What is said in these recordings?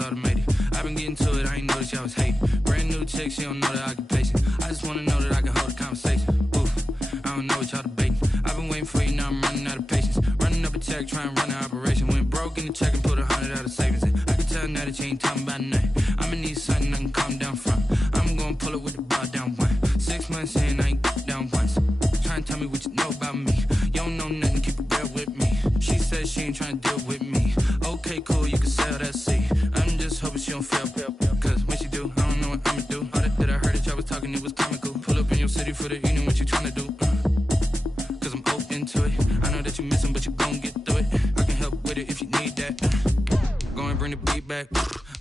it's automated. I've been getting to it, I ain't noticed y'all was hating. Brand new chick, she don't know the occupation. I just wanna know that I can hold a conversation. Oof, I don't know what y'all debating. I've been waiting for you, now I'm running out of patience. Running up a check, trying to run an operation. Went broke in the check and put 100 out of savings in. I can tell now that you ain't talking about nothing. I'ma need something I can calm down from. I'm gonna pull it with the bar down one. 6 months in, I ain't down once. Trying to tell me what you know about me. You don't know nothing, keep it real with me. She says she ain't trying to deal with me. Okay, cool, you can sell that seat. I'm just hoping she don't fail. Cause when she do, I don't know what I'ma do. All that I heard that y'all was talking, it was comical. Pull up in your city for the evening, what you trying to do? Cause I'm open to it. I know that you missing, but you gon' get through it. I can help with it if you need that. Go and bring the beat back.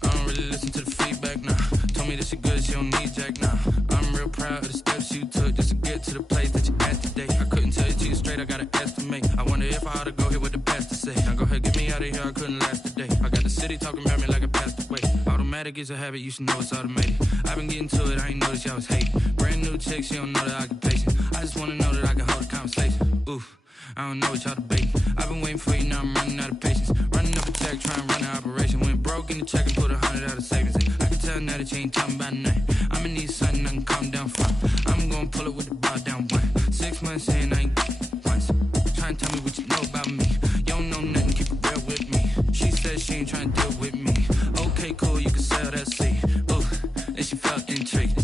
I don't really listen to the feedback, nah. Told me that she good, she don't need jack, nah. I'm real proud of the steps you took just to get to the place that you at today. I couldn't tell you to you straight, I gotta estimate. I wonder if I ought to go here with the best to say. Now go ahead, get me out of here, I couldn't last a day. I got the city talking about me like I passed away. Automatic is a habit, you should know it's automated. I've been getting to it, I ain't noticed y'all was hating. Brand new chick, she don't know the occupation. I just wanna know that I can hold a conversation. Oof, I don't know what y'all debating. I've been waiting for you, now I'm running out of patience. Running up a check, trying to run an operation. Went broke in the check and put 100 out of savings in. I can tell now that you ain't talking about nothing. I'ma need something I can calm down from. I'm gonna pull it with the bar down one. 6 months in, I ain't once. Trying to tell me what you know about me. You don't know nothing, keep it real with me. She says she ain't trying to deal with me. Okay, cool, you can sell that seat. Ooh, and she felt intrigued.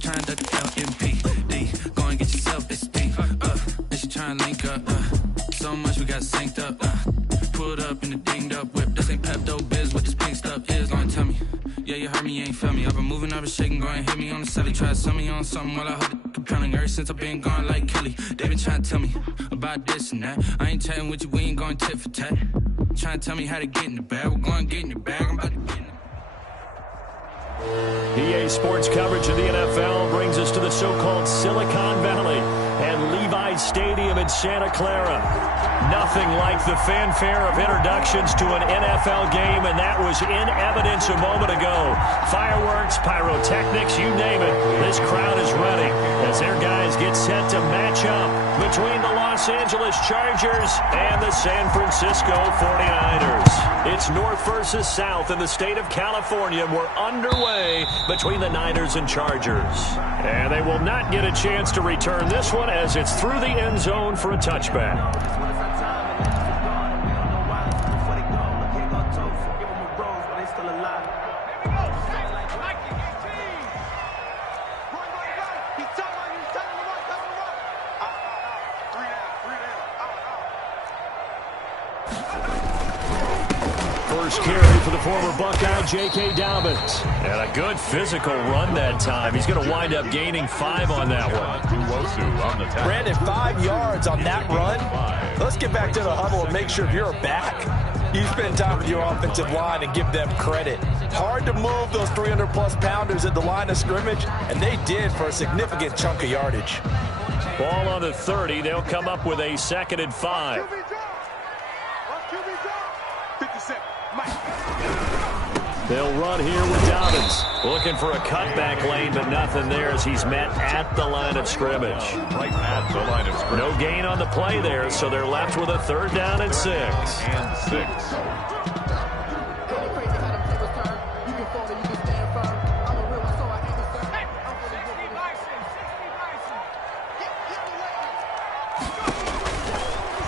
Trying to duck the LMPD. Go and get yourself esteem. And she trying to link up. So much we got synced up. Pulled up in the dinged up whip. This ain't Pepto-Biz, what this pink stuff is. Go and tell me. Yeah, you heard me, you ain't feel me. I've been moving, I've been shaking, go and hit me on the celly. Try to sell me on something while I hold it compelling. Ever since I've been gone like Kelly, they been trying to tell me about this and that. I ain't chatting with you, we ain't going tit for tat. Trying to tell me how to get in the bag. We're going to get in your bag, I'm about to get in the EA Sports coverage of the NFL brings us to the so-called Silicon Valley and Levi's Stadium in Santa Clara. Nothing like the fanfare of introductions to an NFL game, and that was in evidence a moment ago. Fireworks, pyrotechnics, you name it. This crowd is ready as their guys get set to match up between the Los Angeles Chargers and the San Francisco 49ers. It's North versus South in the state of California. We're underway between the Niners and Chargers. And they will not get a chance to return this one as it's through the end zone for a touchback. First carry for the former Buckeye, J.K. Dobbins. And a good physical run that time. He's going to wind up gaining 5 on that one. Brandon, 5 yards on that run. Let's get back to the huddle and make sure if you're a back, you spend time with your offensive line and give them credit. Hard to move those 300-plus pounders at the line of scrimmage, and they did for a significant chunk of yardage. Ball on the 30. They'll come up with a 2nd and 5. They'll run here with Dobbins. Looking for a cutback lane, but nothing there as he's met at the line of scrimmage. Right at the line of scrimmage. No gain on the play there, so they're left with a 3rd down and 6. And 6.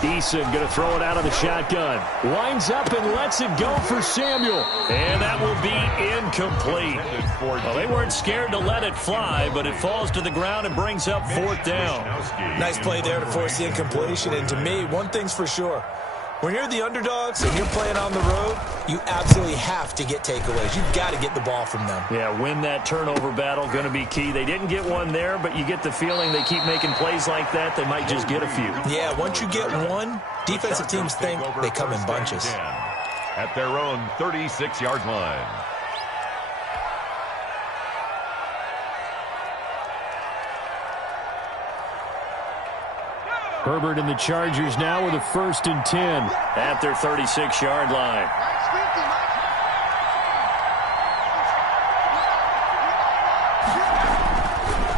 Eason going to throw it out of the shotgun. Winds up and lets it go for Samuel. And that will be incomplete. Well, they weren't scared to let it fly, but it falls to the ground and brings up 4th down. Nice play there to force the incompletion. And to me, one thing's for sure. When you're the underdogs and you're playing on the road, you absolutely have to get takeaways. You've got to get the ball from them. Yeah, win that turnover battle, going to be key. They didn't get one there, but you get the feeling they keep making plays like that, they might just get a few. Yeah, once you get one, defensive teams think they come in bunches. At their own 36-yard line. Herbert and the Chargers now with a 1st and 10 at their 36-yard line.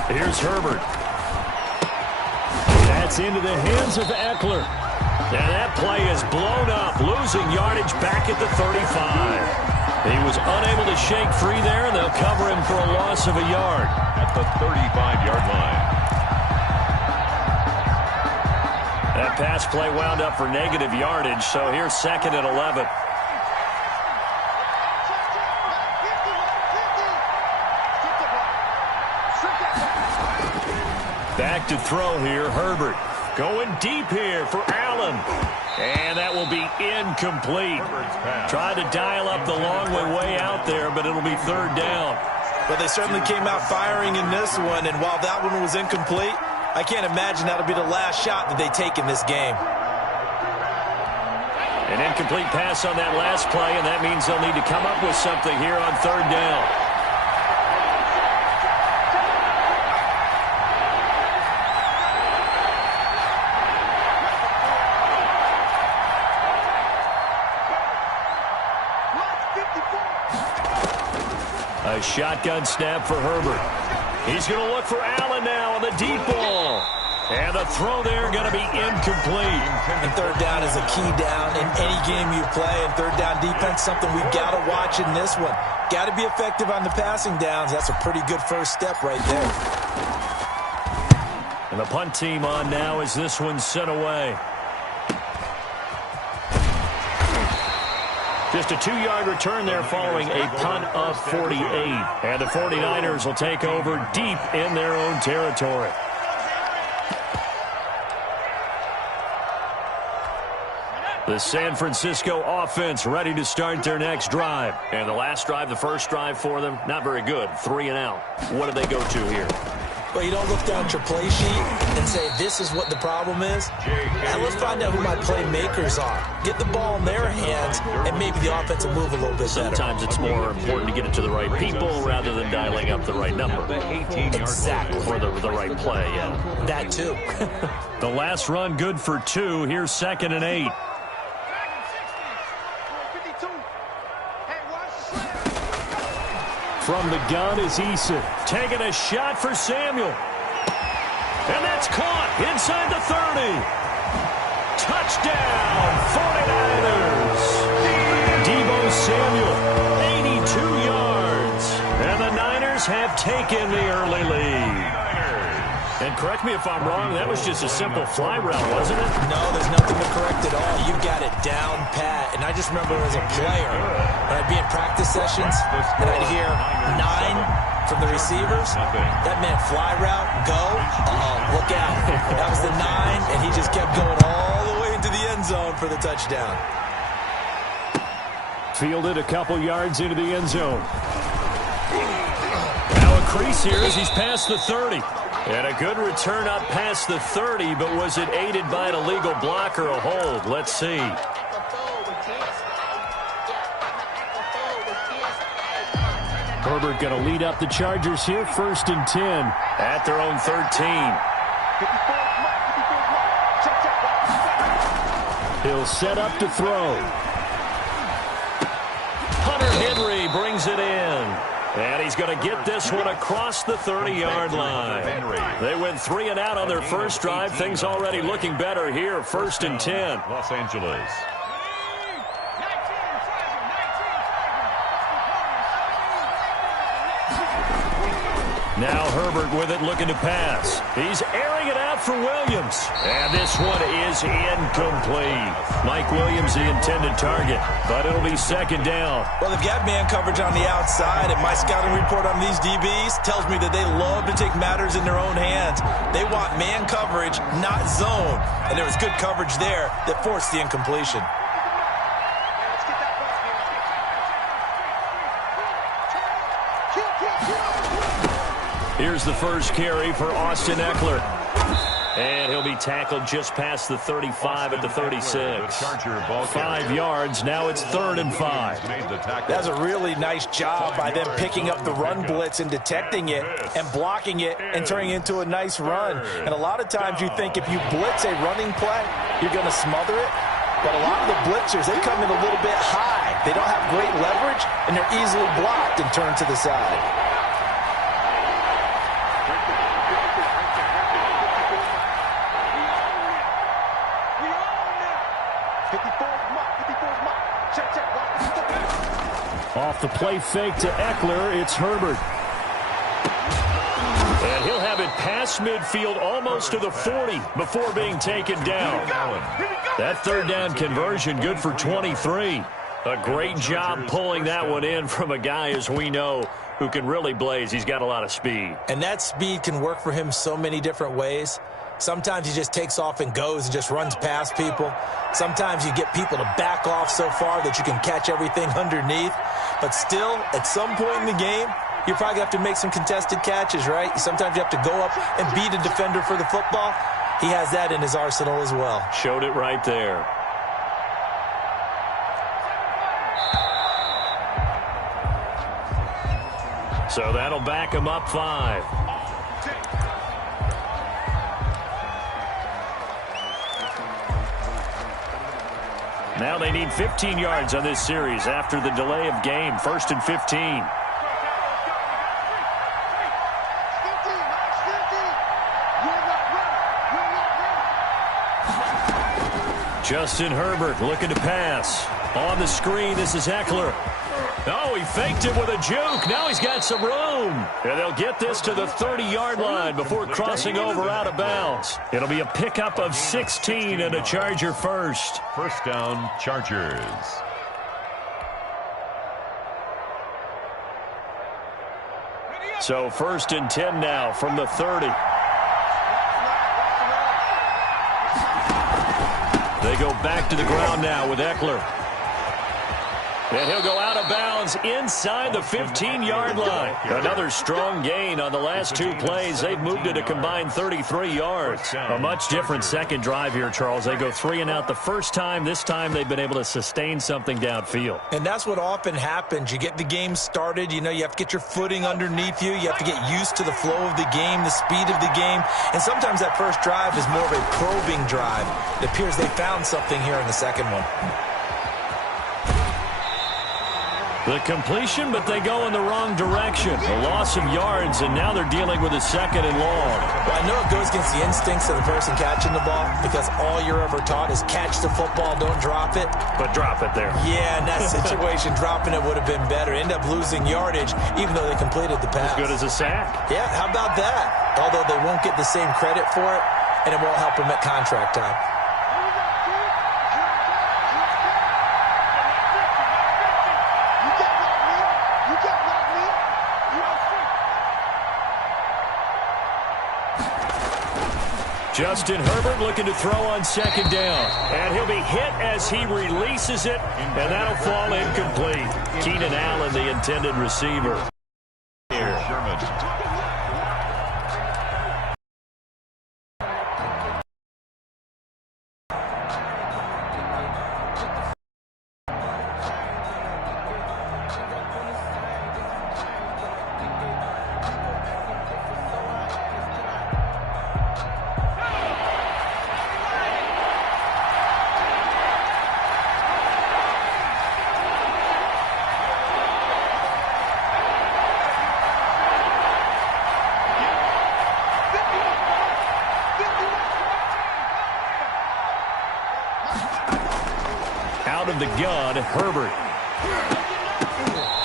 Here's Herbert. That's into the hands of Eckler. And that play is blown up, losing yardage back at the 35. He was unable to shake free there, and they'll cover him for a loss of a yard. At the 35-yard line. That pass play wound up for negative yardage, so here's 2nd and 11. Back to throw here, Herbert. Going deep here for Allen. And that will be incomplete. Tried to dial up the long way out there, but it'll be 3rd down. But they certainly came out firing in this one, and while that one was incomplete, I can't imagine that'll be the last shot that they take in this game. An incomplete pass on that last play, and that means they'll need to come up with something here on 3rd down. A shotgun snap for Herbert. He's going to look for Allen now on the deep ball. And the throw there going to be incomplete. And 3rd down is a key down in any game you play. And 3rd down defense, something we've got to watch in this one. Got to be effective on the passing downs. That's a pretty good first step right there. And the punt team on now as this one's sent away. Just a 2-yard return there following a punt of 48. And the 49ers will take over deep in their own territory. The San Francisco offense ready to start their next drive. And the last drive, the first drive for them, not very good. 3 and out. What do they go to here? Well, you don't look down at your play sheet and say, this is what the problem is. And let's find out who my playmakers are. Get the ball in their hands, and maybe the offense will move a little bit better. Sometimes it's more important to get it to the right people rather than dialing up the right number. Exactly. Or the right play, yeah. That too. The last run good for 2. Here's 2nd and 8. From the gun is Eason. Taking a shot for Samuel. And that's caught inside the 30. Touchdown, 49ers. Deebo Samuel, 82 yards. And the Niners have taken the early lead. And correct me if I'm wrong, that was just a simple fly route, wasn't it? No, there's nothing to correct at all. You got it down pat. And I just remember as a player, when I'd be in practice sessions, and I'd hear 9 from the receivers. That meant fly route, go, look out. That was the 9, and he just kept going all the way into the end zone for the touchdown. Fielded a couple yards into the end zone. Now a crease here as he's past the 30. And a good return up past the 30, but was it aided by an illegal block or a hold? Let's see. Herbert going to lead up the Chargers here, 1st and 10. At their own 13. He'll set up to throw. Hunter Henry brings it in. And he's going to get this one across the 30-yard line. They went 3 and out on their first drive. Things already looking better here. 1st and 10. Los Angeles. Now Herbert with it, looking to pass. He's airing it out for Williams. And this one is incomplete. Mike Williams, the intended target, but it'll be 2nd down. Well, they've got man coverage on the outside, and my scouting report on these DBs tells me that they love to take matters in their own hands. They want man coverage, not zone. And there was good coverage there that forced the incompletion. Here's the first carry for Austin Eckler. And he'll be tackled just past the 35 at the 36. 5 yards. Now it's 3rd and 5. That's a really nice job by them picking up the run blitz and detecting it and blocking it and turning it into a nice run. And a lot of times you think if you blitz a running play, you're going to smother it. But a lot of the blitzers, they come in a little bit high. They don't have great leverage, and they're easily blocked and turned to the side. Off the play fake to Eckler, it's Herbert. And he'll have it past midfield almost to the 40 before being taken down. That third down conversion good for 23. A great job pulling that one in from a guy, as we know, who can really blaze. He's got a lot of speed. And that speed can work for him so many different ways. Sometimes he just takes off and goes and just runs past people. Sometimes you get people to back off so far that you can catch everything underneath. But still, at some point in the game, you probably have to make some contested catches, right? Sometimes you have to go up and beat a defender for the football. He has that in his arsenal as well. Showed it right there. So that'll back him up 5. Now they need 15 yards on this series after the delay of game. 1st and 15. Justin Herbert looking to pass. On the screen, this is Eckler. Oh, he faked it with a juke. Now he's got some room. And they'll get this to the 30-yard line before crossing over out of bounds. It'll be a pickup of 16 and a Charger first. First down, Chargers. So 1st and 10 now from the 30. They go back to the ground now with Eckler. And he'll go out of bounds inside the 15-yard line. Another strong gain on the last 2 plays. They've moved it a combined 33 yards. A much different second drive here, Charles. They go 3 and out the first time. This time they've been able to sustain something downfield. And that's what often happens. You get the game started. You know, you have to get your footing underneath you. You have to get used to the flow of the game, the speed of the game. And sometimes that first drive is more of a probing drive. It appears they found something here in the second one. The completion, but they go in the wrong direction. A loss of yards, and now they're dealing with a 2nd and long. Well, I know it goes against the instincts of the person catching the ball because all you're ever taught is catch the football, don't drop it. But drop it there. Yeah, in that situation, dropping it would have been better. End up losing yardage, even though they completed the pass. As good as a sack. Yeah, how about that? Although they won't get the same credit for it, and it won't help them at contract time. Justin Herbert looking to throw on 2nd down. And he'll be hit as he releases it, and that'll fall incomplete. Keenan Allen, the intended receiver. Here. Out of the gun, Herbert.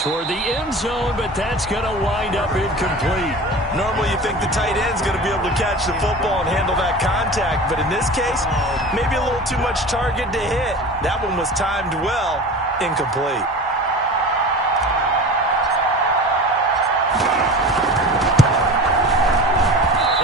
Toward the end zone, but that's going to wind up incomplete. Normally you think the tight end's going to be able to catch the football and handle that contact, but in this case, maybe a little too much target to hit. That one was timed well, incomplete.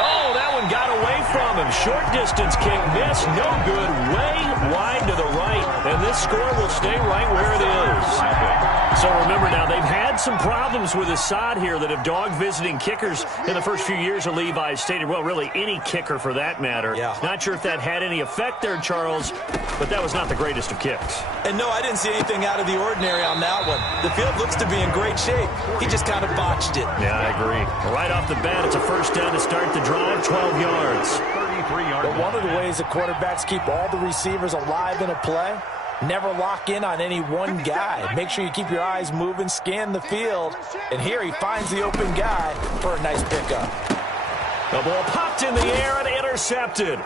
Oh, that one got away from him. Short distance kick missed, no good, way wide to the right, and this score will stay right where it is. So remember now, they've had some problems with Assad here that have dogged visiting kickers in the first few years of Levi Stadium. Well, really, any kicker for that matter. Yeah. Not sure if that had any effect there, Charles, but that was not the greatest of kicks. And no, I didn't see anything out of the ordinary on that one. The field looks to be in great shape. He just kind of botched it. Yeah, I agree. Right off the bat, it's a first down to start the drive, 12 yards. 33-yard But one of the ways that quarterbacks keep all the receivers alive in a play, never lock in on any one guy. Make sure you keep your eyes moving, scan the field. And here he finds the open guy for a nice pickup. The ball popped in the air and intercepted.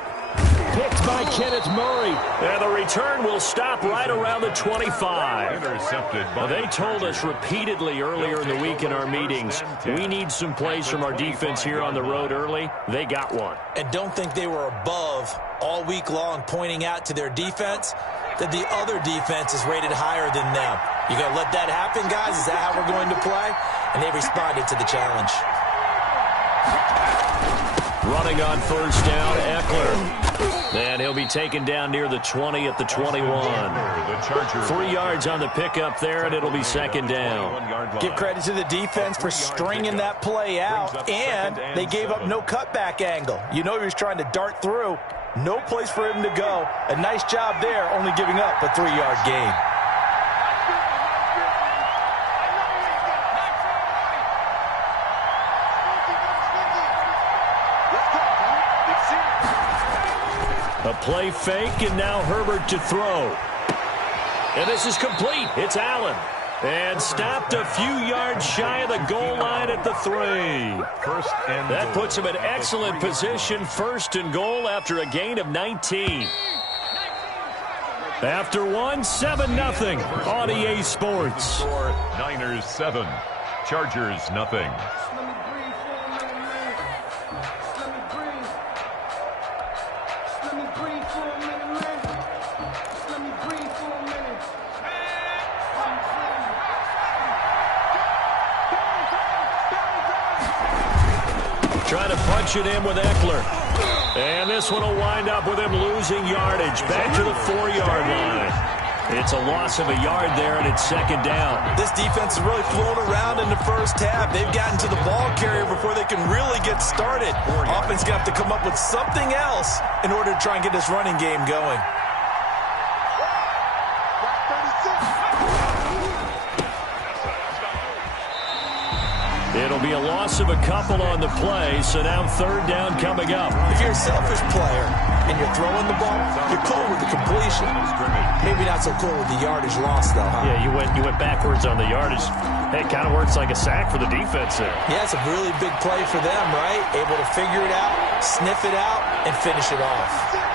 Picked by Kenneth Murray. And the return will stop right around the 25. Intercepted by They told us repeatedly earlier in the week in our meetings, we need some plays from our defense here on the road early. They got one. And don't think they were above all week long pointing out to their defense that the other defense is rated higher than them. You going to let that happen, guys? Is that how we're going to play? And they responded to the challenge. Running on first down, Eckler. And he'll be taken down near the 20 at the 21. 3 yards on the pickup there, and it'll be second down. Give credit to the defense for stringing that play out, and they gave up no cutback angle. You know he was trying to dart through. No place for him to go. A nice job there, only giving up a 3-yard gain. A play fake, and now Herbert to throw. And this is complete. It's Allen. And stopped a few yards shy of the goal line at the 3. That puts him in excellent position, first and goal after a gain of 19. After 7-0 on EA Sports. Niners 7, Chargers nothing. Trying to punch it in with Eckler. And this one will wind up with him losing yardage. Back to the 4-yard line. It's a loss of a yard there, and it's second down. This defense is really flown around in the first half. They've gotten to the ball carrier before they can really get started. Offense going to have to come up with something else in order to try and get this running game going. It'll be a loss of a couple on the play, so now third down coming up. If you're a selfish player and you're throwing the ball, you're cool with the completion. Maybe not so cool with the yardage loss, though, huh? Yeah, you went backwards on the yardage. Hey, it kind of works like a sack for the defense there. Yeah, it's a really big play for them, right? Able to figure it out, sniff it out, and finish it off.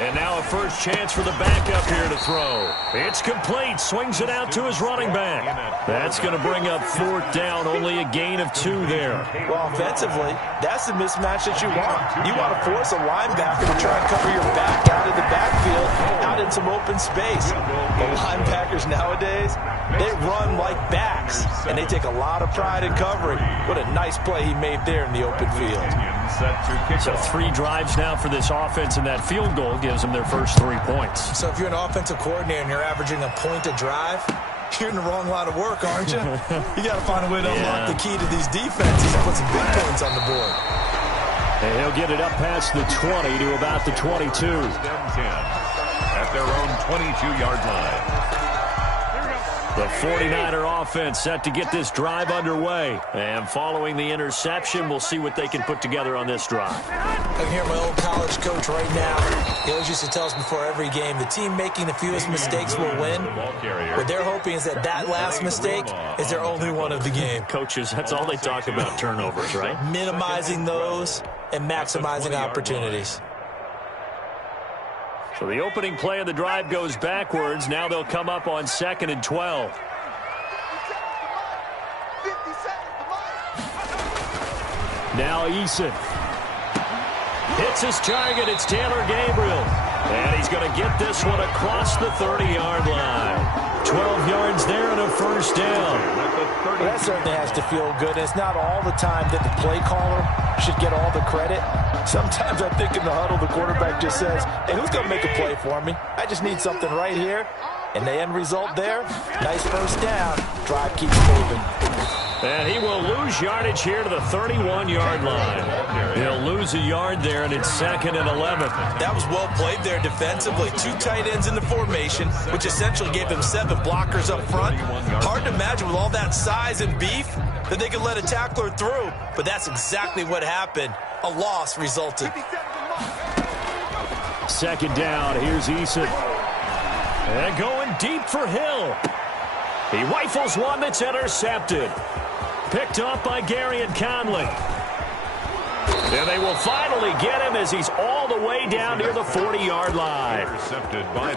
And now a first chance for the backup here to throw. It's complete. Swings it out to his running back. That's going to bring up fourth down. Only a gain of 2 there. Well, offensively, that's the mismatch that you want. You want to force a linebacker to try and cover your back out in the backfield, out in some open space. The linebackers nowadays, they run like backs, and they take a lot of pride in covering. What a nice play he made there in the open field. So 3 drives now for this offense, and that field goal gives them their first 3 points. So if you're an offensive coordinator and you're averaging a point a drive, you're in the wrong line of work, aren't you? You got to find a way to unlock the key to these defenses and put some big points on the board. And he'll get it up past the 20 to about the 22. At their own 22-yard line. The 49er offense set to get this drive underway. And following the interception, we'll see what they can put together on this drive. I can hear my old college coach right now. He always used to tell us before every game, the team making the fewest mistakes will win. What they're hoping is that last mistake is their only one of the game. Coaches, that's all they talk about, turnovers, right? Minimizing those and maximizing opportunities. So the opening play of the drive goes backwards. Now they'll come up on 2nd and 12. Now Eason hits his target. It's Taylor Gabriel. And he's going to get this one across the 30-yard line. 12 yards there and a first down. Well, that certainly has to feel good. It's not all the time that the play caller should get all the credit. Sometimes I think in the huddle, the quarterback just says, hey, who's going to make a play for me? I just need something right here. And the end result there, nice first down. Drive keeps moving. And he will lose yardage here to the 31-yard line. He'll lose a yard there, and it's 2nd and 11. That was well played there defensively. 2 tight ends in the formation, which essentially gave them 7 blockers up front. Hard to imagine with all that size and beef that they could let a tackler through, but that's exactly what happened. A loss resulted. Second down. Here's Eason. And going deep for Hill. He rifles one that's intercepted. Picked up by Gary and Conley. And they will finally get him as he's all the way down near the 40-yard line.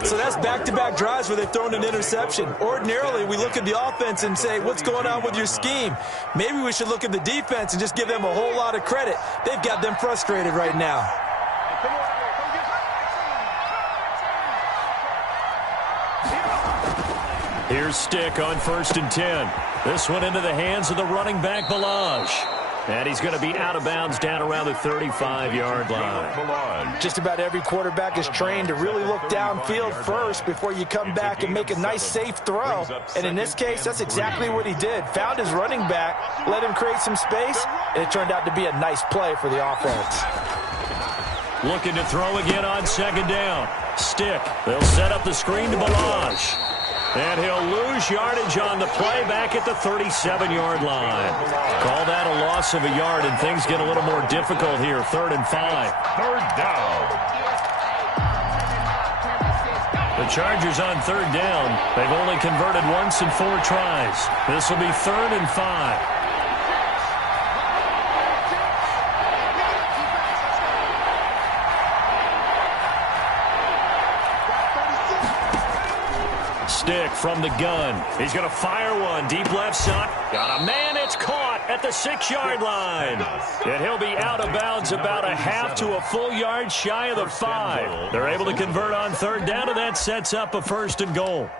So that's back-to-back drives where they've thrown an interception. Ordinarily, we look at the offense and say, what's going on with your scheme? Maybe we should look at the defense and just give them a whole lot of credit. They've got them frustrated right now. Here's Stick on 1st and 10. This one into the hands of the running back, Balaj. And he's going to be out of bounds down around the 35-yard line. Just about every quarterback is trained to really look downfield first before you come back and make a nice, safe throw. And in this case, that's exactly what he did. Found his running back, let him create some space, and it turned out to be a nice play for the offense. Looking to throw again on 2nd down. Stick. They'll set up the screen to Balaj. And he'll lose yardage on the play back at the 37-yard line. Call that a loss of a yard, and things get a little more difficult here. 3rd and 5. 3rd down. The Chargers on 3rd down. They've only converted once in 4 tries. This will be 3rd and 5. Stick from the gun. He's going to fire one. Deep left side. Got a man. It's caught at the 6-yard line. And he'll be out of bounds about a half to a full yard shy of the 5. They're able to convert on 3rd down, and that sets up a 1st and goal.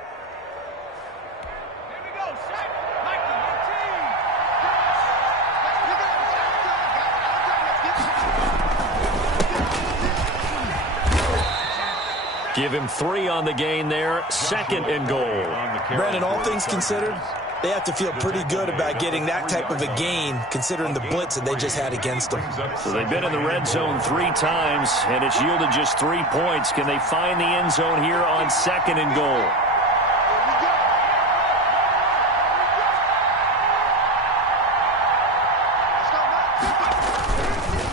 Give him 3 on the gain there. 2nd and goal. Brandon, all things considered, they have to feel pretty good about getting that type of a gain considering the blitz that they just had against them. So they've been in the red zone 3 times, and it's yielded just 3 points. Can they find the end zone here on 2nd and goal?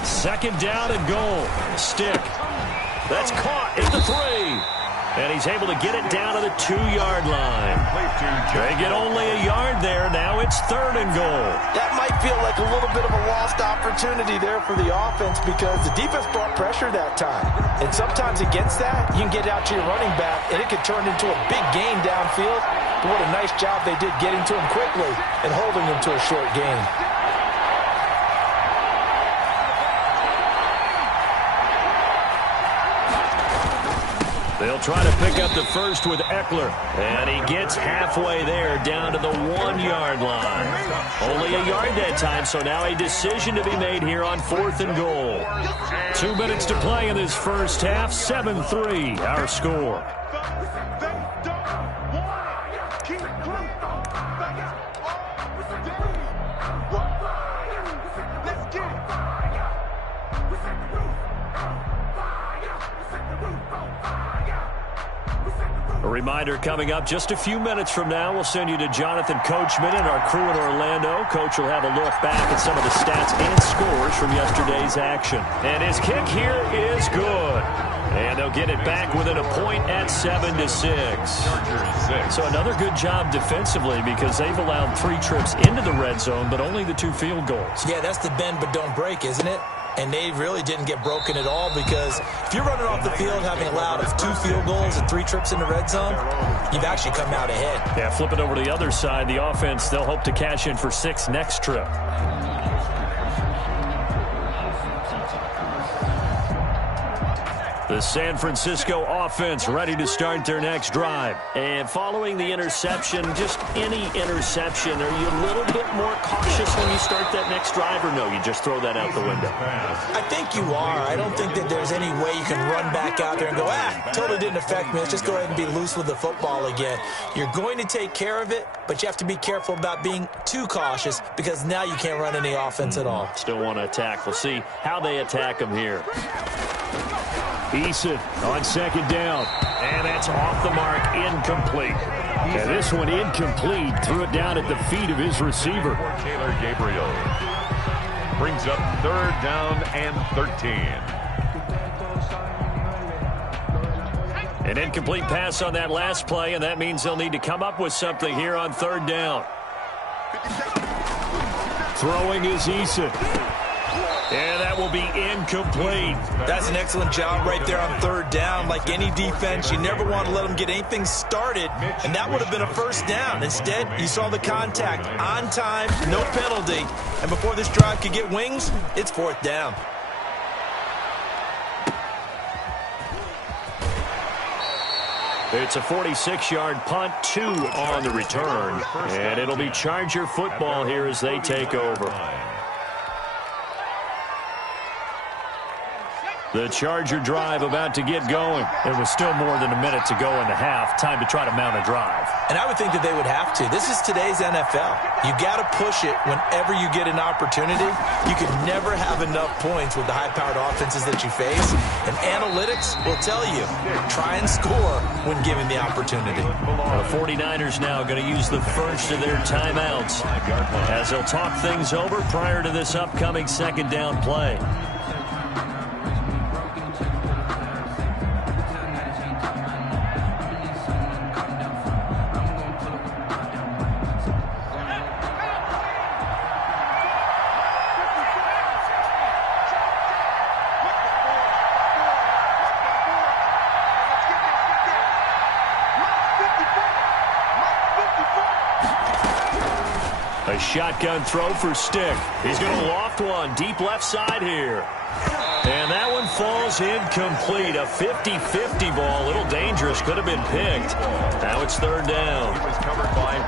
Second down and goal. Stick. That's caught at the 3. And he's able to get it down to the 2-yard line. They get only a yard there. Now it's 3rd and goal. That might feel like a little bit of a lost opportunity there for the offense because the defense brought pressure that time. And sometimes against that, you can get out to your running back, and it could turn into a big gain downfield. But what a nice job they did getting to him quickly and holding him to a short gain. They'll try to pick up the first with Eckler. And he gets halfway there down to the 1-yard line. Only a yard that time, so now a decision to be made here on 4th and goal. 2 minutes to play in this first half. 7-3 our score. A reminder coming up just a few minutes from now, we'll send you to Jonathan Coachman and our crew in Orlando. Coach will have a look back at some of the stats and scores from yesterday's action. And his kick here is good. And they'll get it back within a point at 7-6. So another good job defensively because they've allowed 3 trips into the red zone, but only the 2 field goals. Yeah, that's the bend but don't break, isn't it? And they really didn't get broken at all because if you're running off the field having allowed 2 field goals and 3 trips in the red zone, you've actually come out ahead. Yeah, flip it over to the other side. The offense, they'll hope to cash in for 6 next trip. The San Francisco offense ready to start their next drive. And following the interception, just any interception, are you a little bit more cautious when you start that next drive, or no, you just throw that out the window? I think you are. I don't think that there's any way you can run back out there and go, totally didn't affect me. Let's just go ahead and be loose with the football again. You're going to take care of it, but you have to be careful about being too cautious because now you can't run any offense at all. Still want to attack. We'll see how they attack them here. Eason on 2nd down. And that's off the mark, incomplete. And this one incomplete. Threw it down at the feet of his receiver. Taylor Gabriel brings up 3rd down and 13. An incomplete pass on that last play, and that means they'll need to come up with something here on third down. Throwing is Eason. And that will be incomplete. That's an excellent job right there on third down. Like any defense, you never want to let them get anything started, and that would have been a first down. Instead, you saw the contact on time, no penalty, and before this drive could get wings, it's fourth down. It's a 46-yard punt, 2 on the return, and it'll be Charger football here as they take over. The Charger drive about to get going. There was still more than a minute to go in the half. Time to try to mount a drive. And I would think that they would have to. This is today's NFL. You got to push it whenever you get an opportunity. You can never have enough points with the high-powered offenses that you face. And analytics will tell you, try and score when given the opportunity. The 49ers now going to use the first of their timeouts as they'll talk things over prior to this upcoming second down play. A shotgun throw for Stick. He's going to loft one deep left side here. And that one falls incomplete. A 50-50 ball. A little dangerous. Could have been picked. Now it's third down.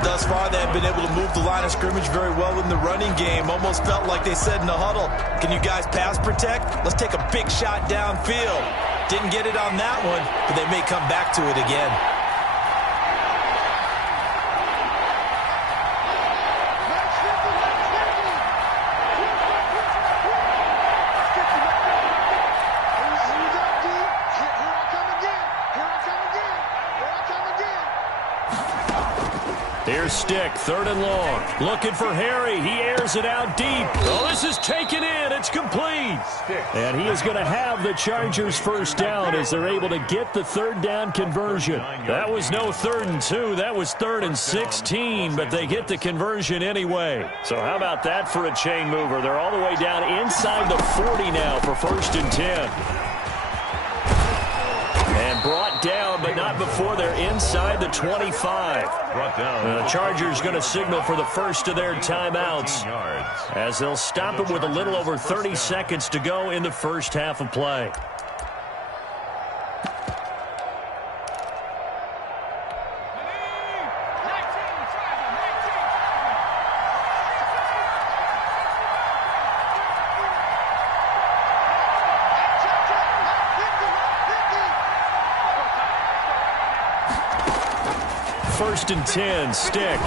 Thus far, they have been able to move the line of scrimmage very well in the running game. Almost felt like they said in the huddle, can you guys pass protect? Let's take a big shot downfield. Didn't get it on that one, but they may come back to it again. Here's Stick, third and long. Looking for Harry. He airs it out deep. Oh, this is taken in. It's complete. And he is going to have the Chargers first down as they're able to get the third down conversion. That was no 3rd and 2. That was 3rd and 16, but they get the conversion anyway. So how about that for a chain mover? They're all the way down inside the 40 now for 1st and 10. And brought down, but not before they're inside the 25. The Chargers going to signal for the first of their timeouts as they'll stop it with a little over 30 seconds to go in the first half of play. First and 10, Stick.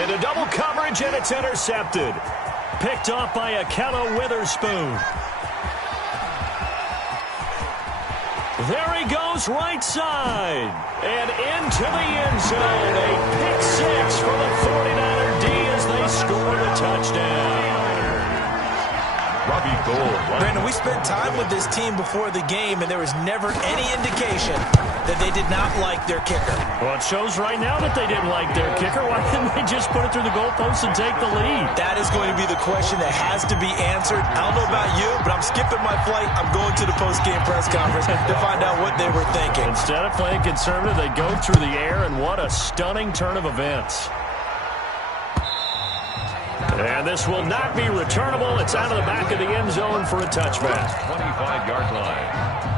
Into double coverage, and it's intercepted. Picked off by Akello Witherspoon. There he goes, right side. And into the end zone. A pick six for the 49er D as they score the touchdown. Robbie Gould. Brandon, we spent time with this team before the game, and there was never any indication that they did not like their kicker. Well, it shows right now that they didn't like their kicker. Why didn't they just put it through the goalpost and take the lead? That is going to be the question that has to be answered. I don't know about you, but I'm skipping my flight. I'm going to the post-game press conference to find out what they were thinking. Instead of playing conservative, they go through the air, and what a stunning turn of events. And this will not be returnable. It's out of the back of the end zone for a touchback. 25-yard line.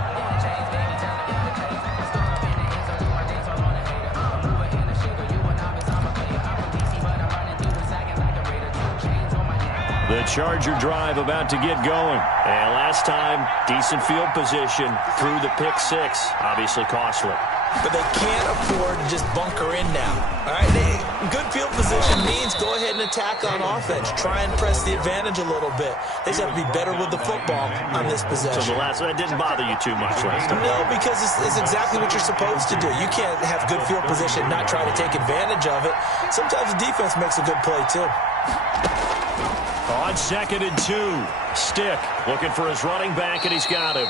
The Charger drive about to get going. And last time, decent field position through the pick six. Obviously costly. But they can't afford to just bunker in now. All right, good field position means go ahead and attack on offense. Try and press the advantage a little bit. They just have to be better with the football on this possession. So the last one didn't bother you too much last time? No, because it's exactly what you're supposed to do. You can't have good field position and not try to take advantage of it. Sometimes the defense makes a good play, too. On 2nd and 2, Stick looking for his running back, and he's got him.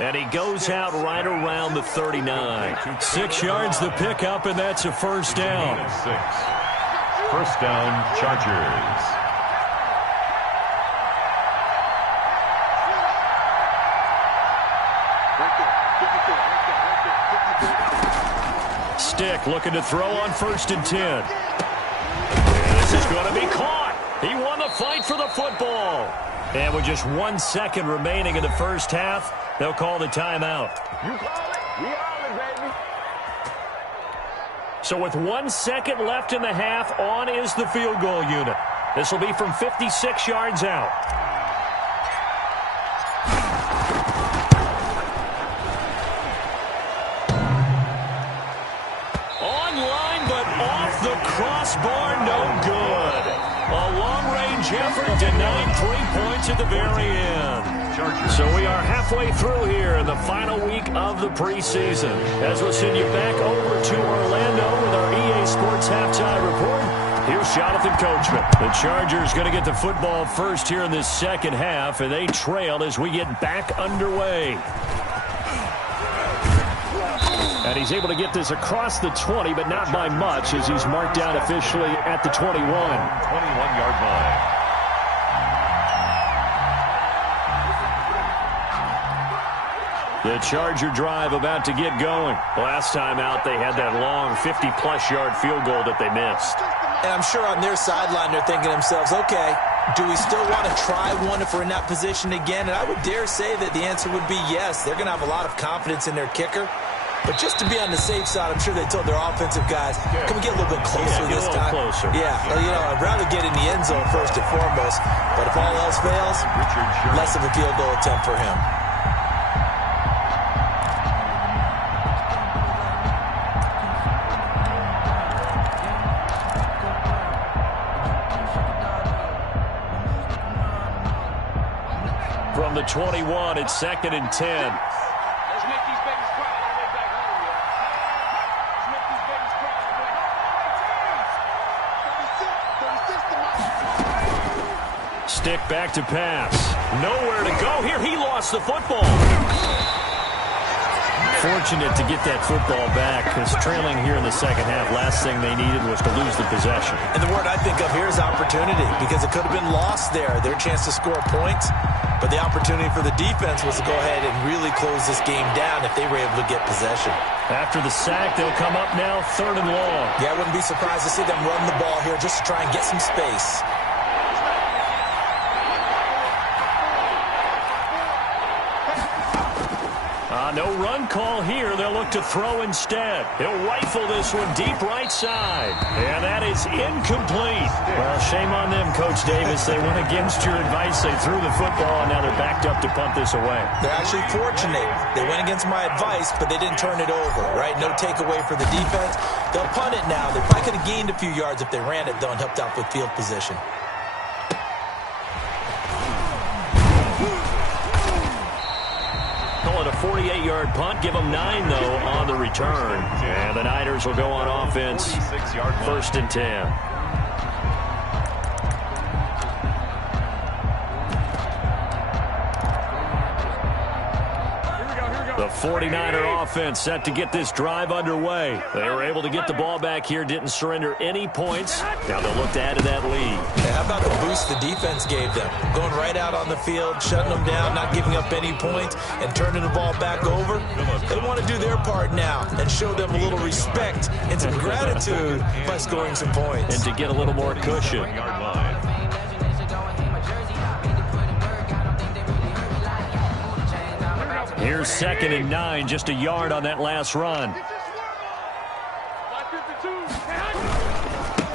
And he goes out right around the 39. 6 yards the pickup, and that's a first down. 6. First down, Chargers. Stick looking to throw on 1st and 10. And this is going to be caught. He won the fight for the football. And with just 1 second remaining in the first half, they'll call the timeout. You call it, we all it, baby. So with 1 second left in the half, on is the field goal unit. This will be from 56 yards out. Online, but off the crossbar, no good. A long-range effort denied 3 points at the very end. So we are halfway through here in the final week of the preseason. As we'll send you back over to Orlando with our EA Sports Halftime Report, here's Jonathan Coachman. The Chargers going to get the football first here in this second half, and they trail as we get back underway. And he's able to get this across the 20, but not by much, as he's marked down officially at the 21. 21-yard line. The Charger drive about to get going. Last time out, they had that long 50-plus yard field goal that they missed. And I'm sure on their sideline they're thinking to themselves, okay, do we still want to try one if we're in that position again? And I would dare say that the answer would be yes. They're going to have a lot of confidence in their kicker. But just to be on the safe side, I'm sure they told their offensive guys, can we get a little bit closer this time? Closer. Yeah, well, you know, I'd rather get in the end zone first and foremost. But if all else fails, less of a field goal attempt for him. From the 21, it's 2nd and 10. Let's make these babies cry on the way back home, yo. Let's make these babies cry on the way home. Stick back to pass. Nowhere to go here. He lost the football. Fortunate to get that football back, because trailing here in the second half, last thing they needed was to lose the possession. And the word I think of here is opportunity, because it could have been lost there, their chance to score points. But the opportunity for the defense was to go ahead and really close this game down if they were able to get possession. After the sack, they'll come up now 3rd and long. Yeah, I wouldn't be surprised to see them run the ball here just to try and get some space. No run call here. They'll look to throw instead. He'll rifle this one deep right side. And that is incomplete. Well, shame on them, Coach Davis. They went against your advice. They threw the football, and now they're backed up to punt this away. They're actually fortunate. They went against my advice, but they didn't turn it over, right? No takeaway for the defense. They'll punt it now. They probably could have gained a few yards if they ran it, though, and helped out with field position. Call it a 48-yard punt. Give them 9, though, on the return. And the Niners will go on offense. 1st and 10. The 49er offense set to get this drive underway. They were able to get the ball back here, didn't surrender any points. Now they'll look to add to that lead. Yeah, how about the boost the defense gave them? Going right out on the field, shutting them down, not giving up any points, and turning the ball back over. They want to do their part now and show them a little respect and some gratitude by scoring some points. And to get a little more cushion. Here's 2nd and 9, just a yard on that last run.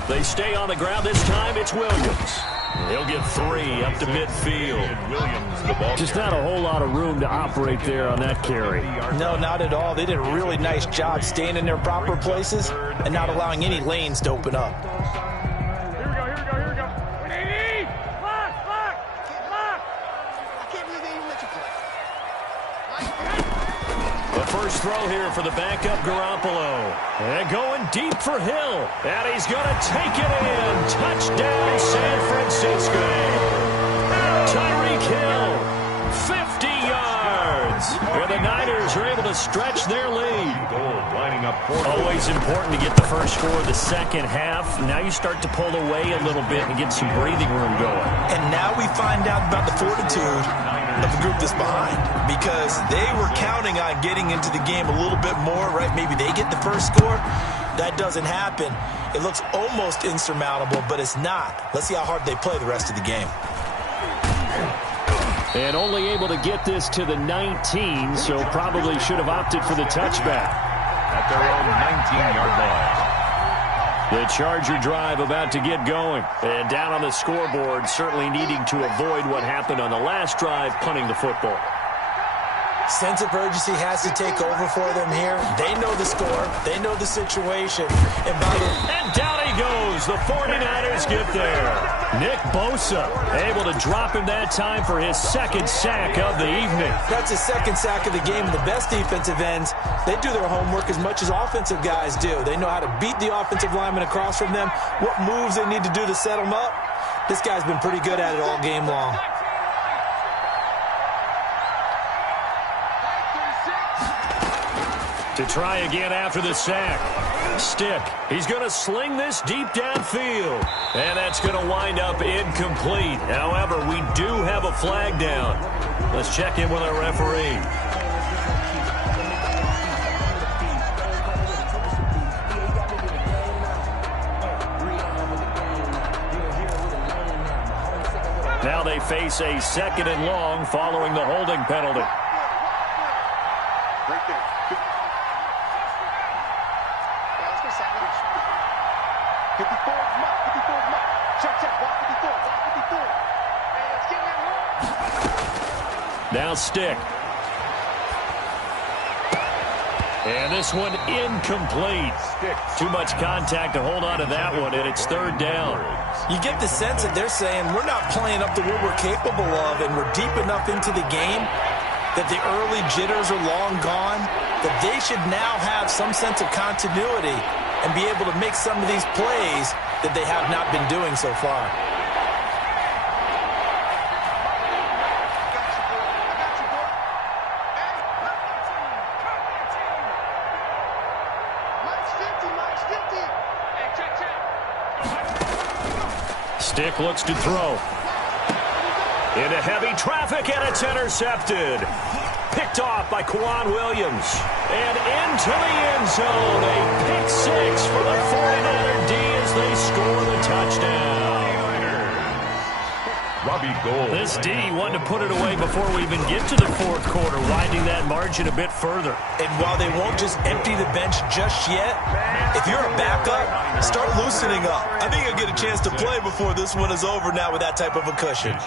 They stay on the ground. This time it's Williams. He'll get 3 up to midfield. Just not a whole lot of room to operate there on that carry. No, not at all. They did a really nice job staying in their proper places and not allowing any lanes to open up. First throw here for the backup Garoppolo. And going deep for Hill. And he's going to take it in. Touchdown, San Francisco. Tyreek Hill, 50 yards. And the Niners are able to stretch their lead. Lining up Always important to get the first score of the second half. Now you start to pull away a little bit and get some breathing room going. And now we find out about the fortitude of the group that's behind, because they were counting on getting into the game a little bit more, right? Maybe they get the first score. That doesn't happen. It looks almost insurmountable, but it's not. Let's see how hard they play the rest of the game. And only able to get this to the 19, so probably should have opted for the touchback. At their own 19-yard line. The Charger drive about to get going. And down on the scoreboard, certainly needing to avoid what happened on the last drive, punting the football. Sense of urgency has to take over for them here. They know the score. They know the situation. And down he goes. The 49ers get there. Nick Bosa able to drop him that time for his second sack of the evening. That's his second sack of the game. And the best defensive ends, they do their homework as much as offensive guys do. They know how to beat the offensive lineman across from them, what moves they need to do to set them up. This guy's been pretty good at it all game long. To try again after the sack. Stick. He's going to sling this deep downfield. And that's going to wind up incomplete. However, we do have a flag down. Let's check in with our referee. Now they face a 2nd and long following the holding penalty. Right there. Now Stick. And this one incomplete. Too much contact to hold on to that one, and it's 3rd down. You get the sense that they're saying we're not playing up to what we're capable of, and we're deep enough into the game that the early jitters are long gone, that they should now have some sense of continuity and be able to make some of these plays that they have not been doing so far. Stick looks to throw. Into heavy traffic, and it's intercepted. Picked off by Quan Williams. And into the end zone. A pick 6 for the 49er D as they score the touchdown. Robbie Gould. This D wanted to put it away before we even get to the 4th quarter, widening that margin a bit further. And while they won't just empty the bench just yet, if you're a backup, start loosening up. I think you'll get a chance to play before this one is over now with that type of a cushion.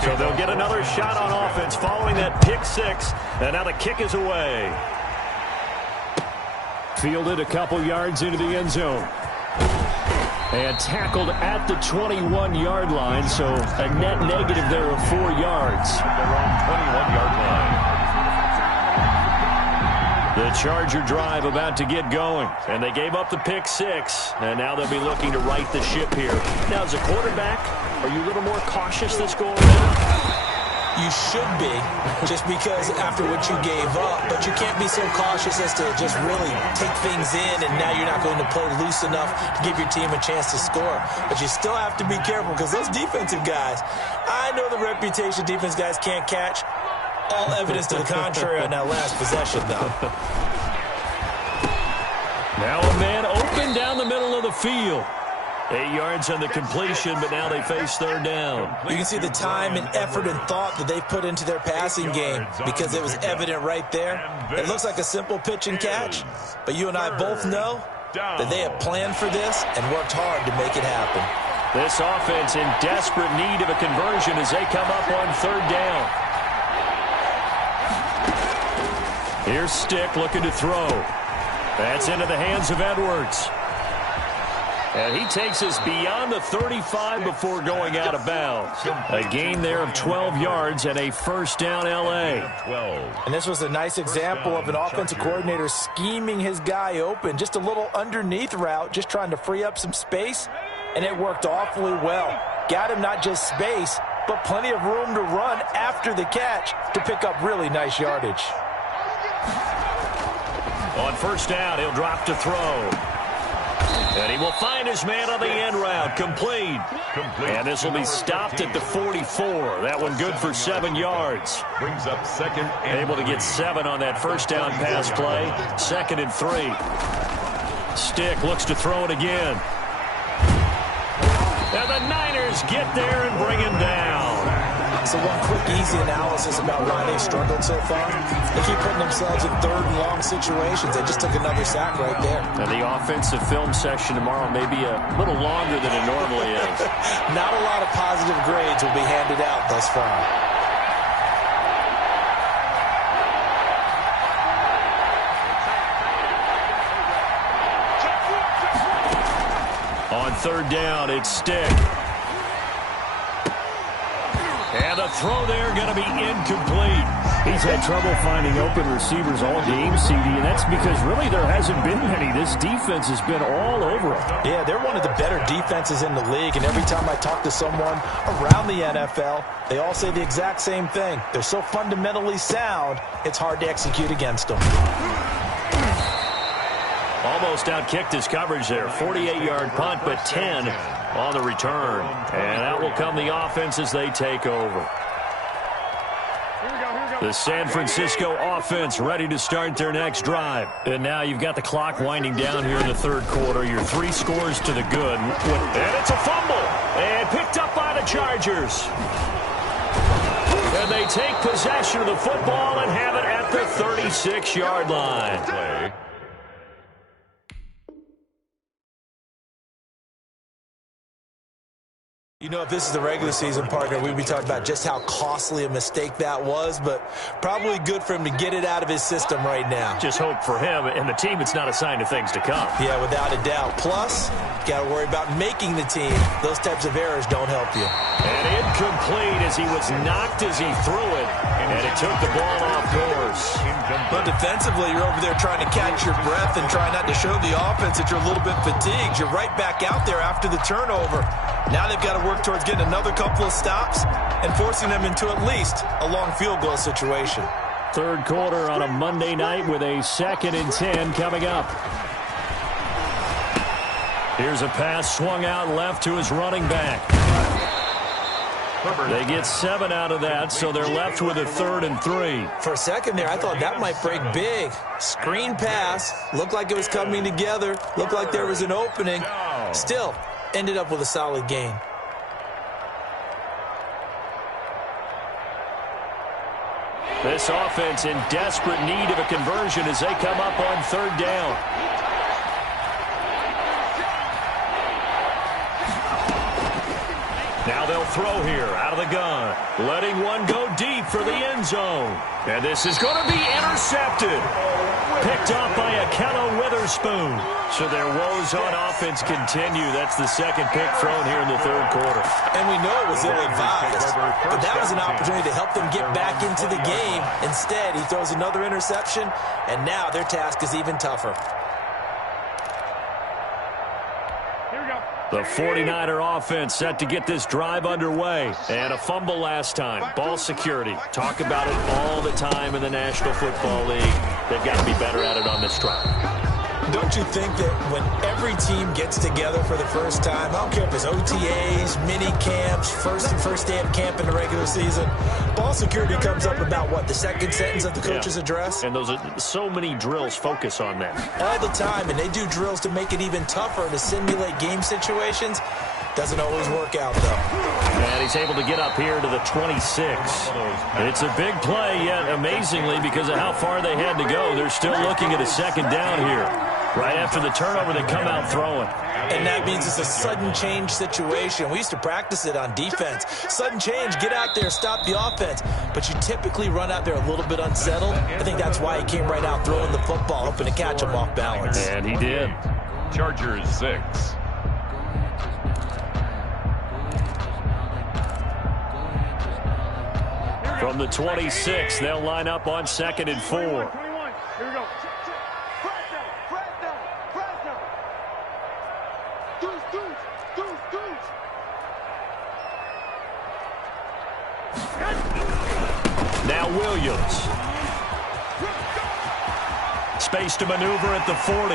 So they'll get another shot on offense following that pick 6, and now the kick is away. Fielded a couple yards into the end zone. And tackled at the 21-yard line, so a net negative there of 4 yards. Their own 21-yard line. The Charger drive about to get going, and they gave up the pick 6, and now they'll be looking to right the ship here. Now, as a quarterback, are you a little more cautious this go around? You should be, just because after what you gave up, but you can't be so cautious as to just really take things in, and now you're not going to play loose enough to give your team a chance to score. But you still have to be careful, because those defensive guys, I know the reputation defense guys can't catch. All evidence to the contrary on that last possession, though. Now a man open down the middle of the field. 8 yards on the completion, but now they face 3rd down. You can see the time and effort and thought that they've put into their passing game, because it was evident right there. It looks like a simple pitch and catch, but you and I both know that they have planned for this and worked hard to make it happen. This offense in desperate need of a conversion as they come up on 3rd down. Here's Stick looking to throw. That's into the hands of Edwards. And he takes us beyond the 35 before going out of bounds. A gain there of 12 yards and a 1st down L.A. And this was a nice example of an offensive coordinator scheming his guy open. Just a little underneath route, just trying to free up some space, and it worked awfully well. Got him not just space, but plenty of room to run after the catch to pick up really nice yardage. On first down, he'll drop to throw. And he will find his man on the end route. Complete. And this will be stopped at the 44. That one good for 7 yards. Brings up second and Able to get 7 on that first down pass play. 2nd and 3. Stick looks to throw it again. And the Niners get there and bring him down. So one quick, easy analysis about why they struggled so far. They keep putting themselves in 3rd and long situations. They just took another sack right there. And the offensive film session tomorrow may be a little longer than it normally is. Not a lot of positive grades will be handed out thus far. On 3rd down, it's Stick. And the throw there going to be incomplete. He's had trouble finding open receivers all game, CD, and that's because really there hasn't been many. This defense has been all over him. Yeah, they're one of the better defenses in the league, and every time I talk to someone around the NFL, they all say the exact same thing. They're so fundamentally sound, it's hard to execute against them. Almost outkicked his coverage there. 48-yard punt, but 10 on the return. And out will come the offense as they take over. The San Francisco offense ready to start their next drive. And now you've got the clock winding down here in the 3rd quarter. Your 3 scores to the good. And it's a fumble. And picked up by the Chargers. And they take possession of the football and have it at the 36-yard line. play. You know, if this is the regular season, partner, we'd be talking about just how costly a mistake that was, but probably good for him to get it out of his system right now. Just hope for him and the team it's not a sign of things to come. Yeah, without a doubt. Plus, got to worry about making the team. Those types of errors don't help you. And incomplete as he was knocked as he threw it, and it took the ball off course. But defensively, you're over there trying to catch your breath and try not to show the offense that you're a little bit fatigued. You're right back out there after the turnover. Now they've got to work towards getting another couple of stops and forcing them into at least a long field goal situation. 3rd quarter on a Monday night with a 2nd and 10 coming up. Here's a pass swung out left to his running back. They get 7 out of that, so they're left with a 3rd and 3. For a second there, I thought that might break big. Screen pass. Looked like it was coming together. Looked like there was an opening. Still, ended up with a solid gain. This offense in desperate need of a conversion as they come up on 3rd down. Now they'll throw here out of the gun. Letting one go deep for the end zone. And this is going to be intercepted. Picked up by a Kino Witherspoon. So their woes on offense continue. That's the 2nd pick thrown here in the 3rd quarter. And we know it was ill-advised, but that was an opportunity to help them get back into the game. Instead, he throws another interception, and now their task is even tougher. The 49er offense set to get this drive underway. And a fumble last time. Ball security. Talk about it all the time in the National Football League. They've got to be better at it on this drive. Don't you think that when every team gets together for the first time, I don't care if it's OTAs, mini camps, first day of camp in the regular season, ball security comes up about, what, the 2nd sentence of the coach's address? And those are so many drills focus on that. All the time, and they do drills to make it even tougher to simulate game situations. Doesn't always work out, though. And he's able to get up here to the 26. It's a big play, yet amazingly, because of how far they had to go, they're still looking at a 2nd down here. Right after the turnover, they come out throwing. And that means it's a sudden change situation. We used to practice it on defense. Sudden change, get out there, stop the offense. But you typically run out there a little bit unsettled. I think that's why he came right out throwing the football, hoping to catch him off balance. And he did. Chargers 6. From the 26, they'll line up on 2nd and 4. 21. Here we go. Press down. Deuce. Now Williams. Space to maneuver at the 40.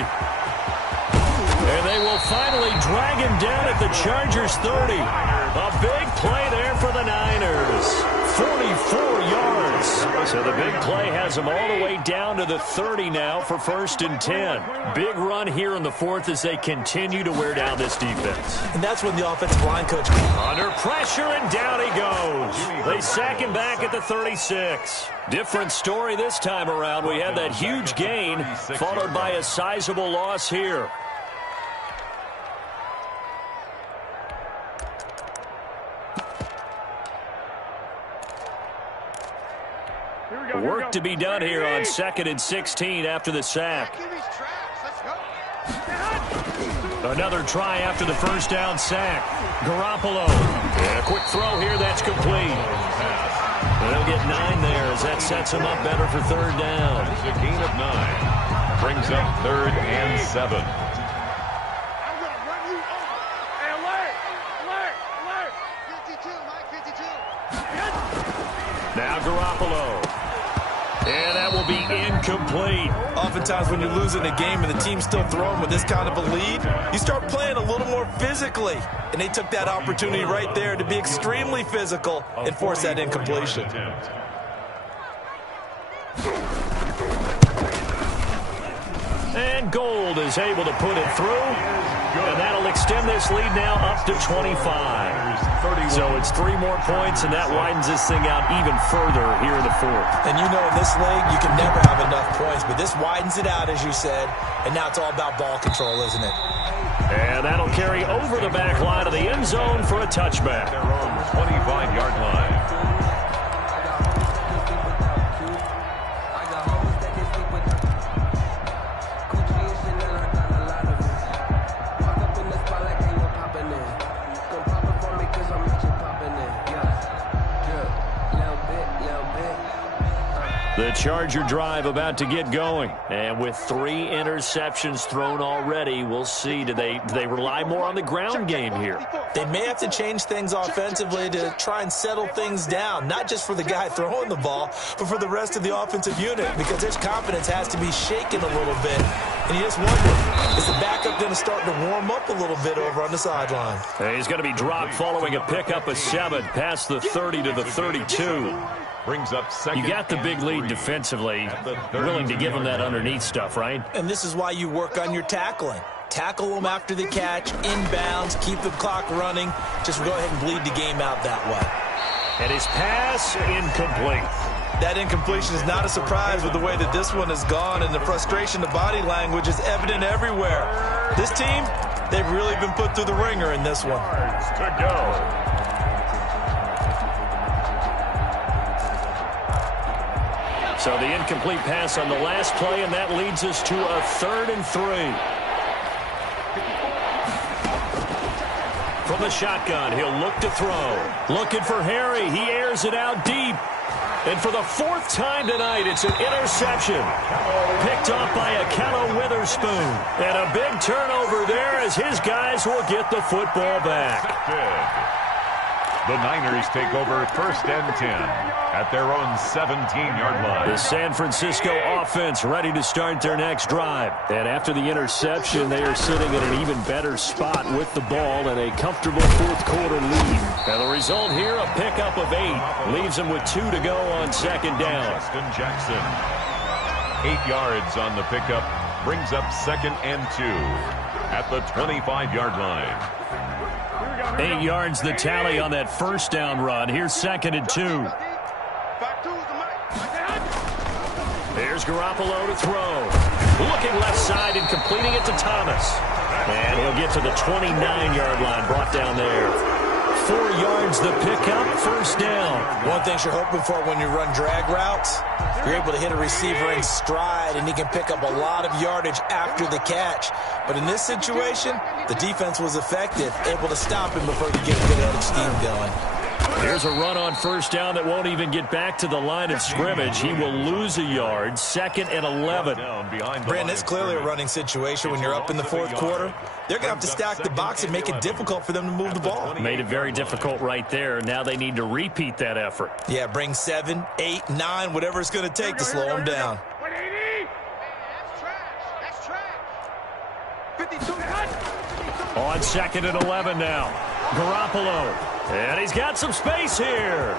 And they will finally drag him down at the Chargers' 30. A big play there for the Niners. 44 yards. So the big play has them all the way down to the 30 now for 1st and 10. Big run here in the 4th as they continue to wear down this defense. And that's when the offensive line coach... Under pressure, and down he goes. They sack him back at the 36. Different story this time around. We had that huge gain, followed by a sizable loss here. Work to be done here on 2nd and 16 after the sack. Another try after the first down sack. Garoppolo. And a quick throw here that's complete. They'll get 9 there as that sets them up better for 3rd down. It's a gain of 9. Brings up 3rd and 7. Now Garoppolo. And that will be incomplete. Oftentimes when you're losing a game and the team's still throwing with this kind of a lead, you start playing a little more physically. And they took that opportunity right there to be extremely physical and force that incompletion. And Gold is able to put it through. And that'll extend this lead now up to 25. So it's 3 more points, and that widens this thing out even further here in the 4th. And you know in this league, you can never have enough points, but this widens it out, as you said, and now it's all about ball control, isn't it? And that'll carry over the back line of the end zone for a touchback. Their own 25-yard line. The Charger drive about to get going. And with 3 interceptions thrown already, we'll see. Do they rely more on the ground game here? They may have to change things offensively to try and settle things down, not just for the guy throwing the ball, but for the rest of the offensive unit, because his confidence has to be shaken a little bit. And you just wonder, is the backup going to start to warm up a little bit over on the sideline? He's going to be dropped following a pickup of 7 past the 30 to the 32. Brings up 2nd. You got the big lead defensively. Willing to give them that underneath stuff, right? And this is why you work on your tackling. Tackle them after the catch, inbounds, keep the clock running. Just go ahead and bleed the game out that way. And his pass incomplete. That incompletion is not a surprise with the way that this one has gone, and the frustration, the body language is evident everywhere. This team, they've really been put through the ringer in this one. To go. So the incomplete pass on the last play, and that leads us to a 3rd and 3. From the shotgun, he'll look to throw. Looking for Harry. He airs it out deep. And for the 4th time tonight, it's an interception. Picked off by Akello Witherspoon. And a big turnover there as his guys will get the football back. The Niners take over 1st and 10 at their own 17-yard line. The San Francisco offense ready to start their next drive. And after the interception, they are sitting in an even better spot with the ball and a comfortable 4th quarter lead. And the result here, a pickup of 8. Leaves them with 2 to go on 2nd down. Justin Jackson, 8 yards on the pickup. Brings up 2nd and 2 at the 25-yard line. 8 yards the tally on that first down run. Here's 2nd and 2. There's Garoppolo to throw. Looking left side and completing it to Thomas. And he'll get to the 29-yard line, brought down there. 4 yards the pickup, 1st down. One thing you're hoping for when you run drag routes, you're able to hit a receiver in stride, and he can pick up a lot of yardage after the catch. But in this situation, the defense was effective, able to stop him before he could get a good head of steam going. Here's a run on first down that won't even get back to the line of scrimmage. He will lose a yard. 2nd and 11. Brandon, it's clearly a running situation when you're up in the fourth quarter. They're going to have to stack the box and make it difficult for them to move the ball. Made it very difficult right there. Now they need to repeat that effort. Yeah, bring 7, 8, 9, whatever it's going to take to slow them down. On 2nd and 11 now. Garoppolo. And he's got some space here.